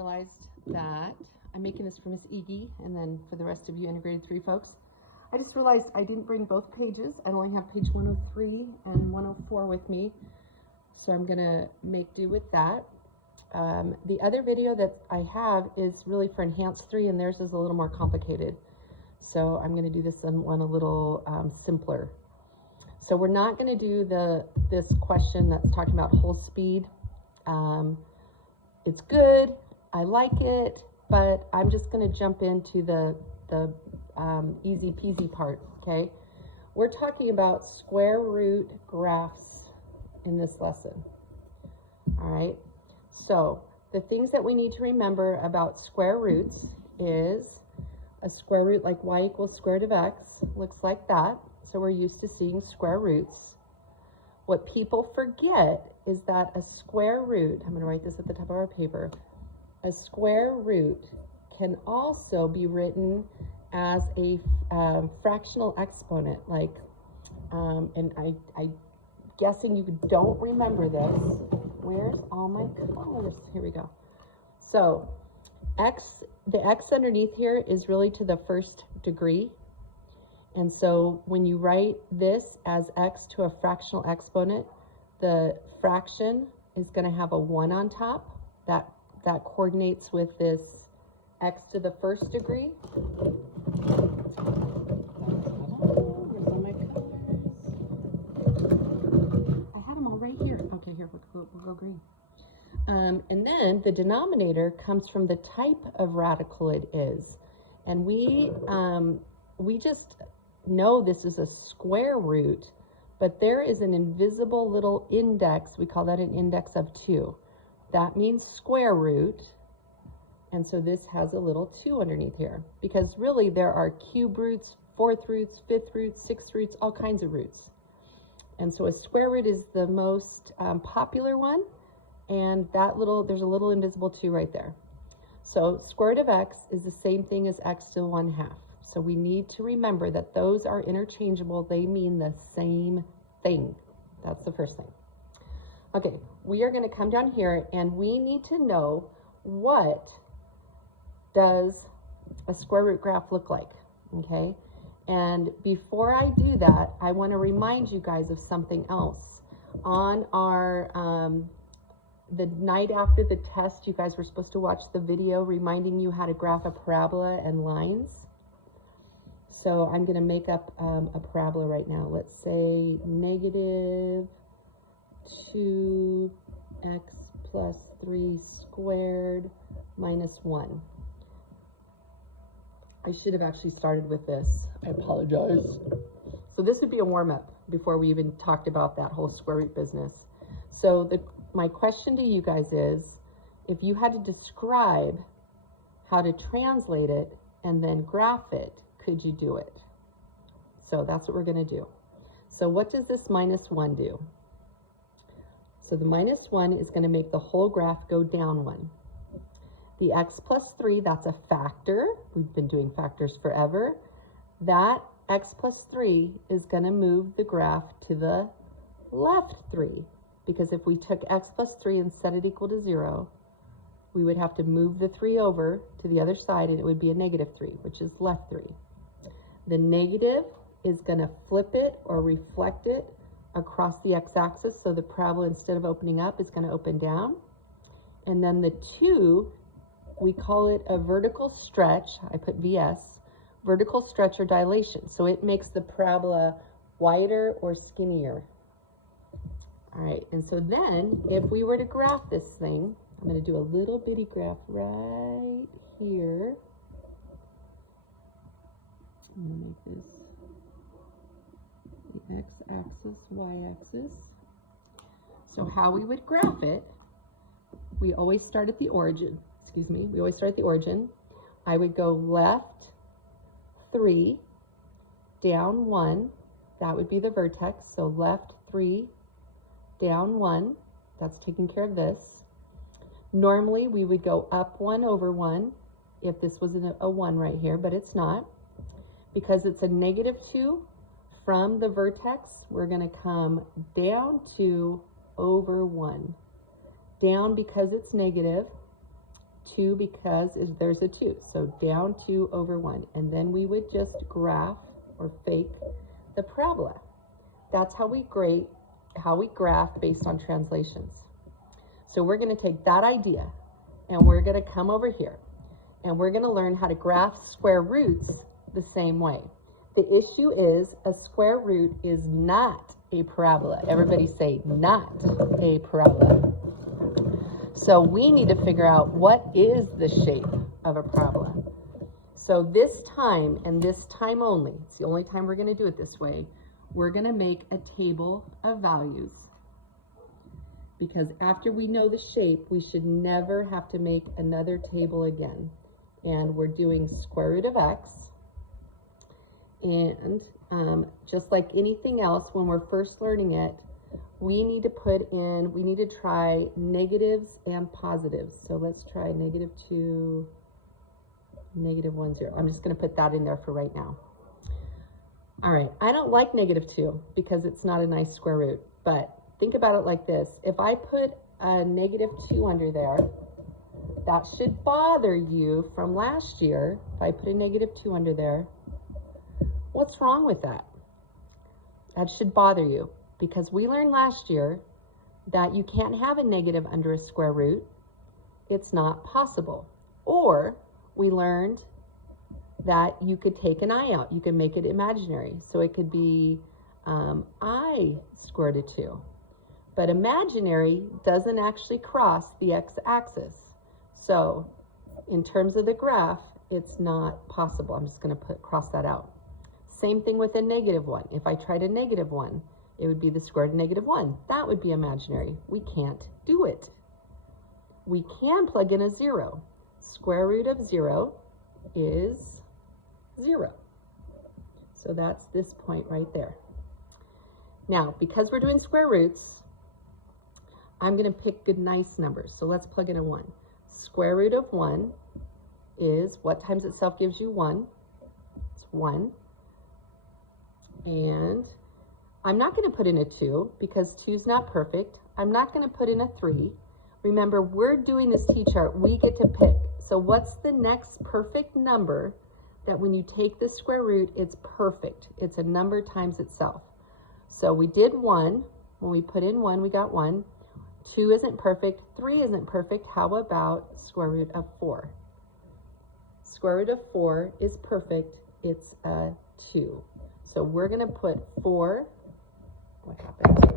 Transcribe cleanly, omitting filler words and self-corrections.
realized that I'm making this for Miss Iggy and then for the rest of you integrated 3 folks. I just realized I didn't bring both pages. I only have page 103 and 104 with me. So I'm gonna make do with that. The other video that I have is really for Enhanced 3 and theirs is a little more complicated. So I'm gonna do this one a little simpler. So we're not gonna do this question that's talking about whole speed. It's good, I like it, but I'm just gonna jump into the easy peasy part, okay? We're talking about square root graphs in this lesson, all right? So the things that we need to remember about square roots is a square root like y equals square root of x, looks like that. So we're used to seeing square roots. What people forget is that a square root, I'm gonna write this at the top of our paper, a square root can also be written as a fractional exponent, like, and I'm guessing you don't remember this. Where's all my colors? Here we go. So the x underneath here is really to the first degree. And so when you write this as x to a fractional exponent, the fraction is going to have a 1 on top. That coordinates with this x to the first degree. Where's all my colors? I had them all right here. Okay, here, we'll go green. And then the denominator comes from the type of radical it is. And we just know this is a square root, but there is an invisible little index. We call that an index of 2. That means square root. And so this has a little 2 underneath here, because really there are cube roots, 4th roots, 5th roots, 6th roots, all kinds of roots. And so a square root is the most popular one. And there's a little invisible 2 right there. So square root of x is the same thing as x to the 1/2. So we need to remember that those are interchangeable. They mean the same thing. That's the first thing. Okay, we are going to come down here and we need to know, what does a square root graph look like? Okay, and before I do that, I want to remind you guys of something else. On our the night after the test, you guys were supposed to watch the video reminding you how to graph a parabola and lines. So I'm going to make up a parabola right now. Let's say negative 2x plus 3 squared minus 1. I should have actually started with this. I apologize. So this would be a warm-up before we even talked about that whole square root business. So my question to you guys is, if you had to describe how to translate it and then graph it, could you do it? So that's what we're going to do. So what does this minus 1 do? So the minus 1 is going to make the whole graph go down 1. The x plus 3, that's a factor. We've been doing factors forever. That x plus 3 is going to move the graph to the left 3. Because if we took x plus 3 and set it equal to 0, we would have to move the 3 over to the other side and it would be a negative 3, which is left 3. The negative is going to flip it or reflect it across the x-axis. So the parabola, instead of opening up, is going to open down. And then the 2, we call it a vertical stretch. I put VS, vertical stretch or dilation. So it makes the parabola wider or skinnier. All right, and so then if we were to graph this thing, I'm going to do a little bitty graph right here. I'm going to make this the x-axis, y-axis. So how we would graph it, we always start at the origin. We always start at the origin. I would go left 3, down 1. That would be the vertex. So left 3, down 1. That's taking care of this. Normally we would go up 1 over 1 if this was a 1 right here, but it's not. Because it's a negative 2 from the vertex, we're going to come down 2 over 1. Down because it's negative, 2 because there's a 2. So down 2 over 1. And then we would just graph or fake the parabola. That's how we graph based on translations. So we're going to take that idea and we're going to come over here and we're going to learn how to graph square roots the same way. The issue is a square root is not a parabola. Everybody say not a parabola. So we need to figure out what is the shape of a parabola. So this time and this time only, it's the only time we're going to do it this way, we're going to make a table of values. Because after we know the shape, we should never have to make another table again. And we're doing square root of x. And just like anything else, when we're first learning it, we need to try negatives and positives. So let's try -2, -1, 0. I'm just going to put that in there for right now. All right, I don't like -2 because it's not a nice square root, but think about it like this. If I put a -2 under there, that should bother you from last year. If I put a -2 under there, what's wrong with that? That should bother you because we learned last year that you can't have a negative under a square root. It's not possible. Or we learned that you could take an I out. You can make it imaginary. So it could be I squared of 2. But imaginary doesn't actually cross the x-axis. So in terms of the graph, it's not possible. I'm just going to cross that out. Same thing with a -1. If I tried a -1, it would be the square root of -1. That would be imaginary. We can't do it. We can plug in a 0. Square root of 0 is 0. So that's this point right there. Now, because we're doing square roots, I'm going to pick good nice numbers. So let's plug in a 1. Square root of 1 is what times itself gives you 1. It's 1. And I'm not going to put in a 2 because 2 is not perfect. I'm not going to put in a 3. Remember, we're doing this T-chart. We get to pick. So what's the next perfect number that when you take the square root, it's perfect? It's a number times itself. So we did 1. When we put in 1, we got 1. 2 isn't perfect. 3 isn't perfect. How about square root of 4? Square root of 4 is perfect. It's a 2. So we're going to put 4. What happened?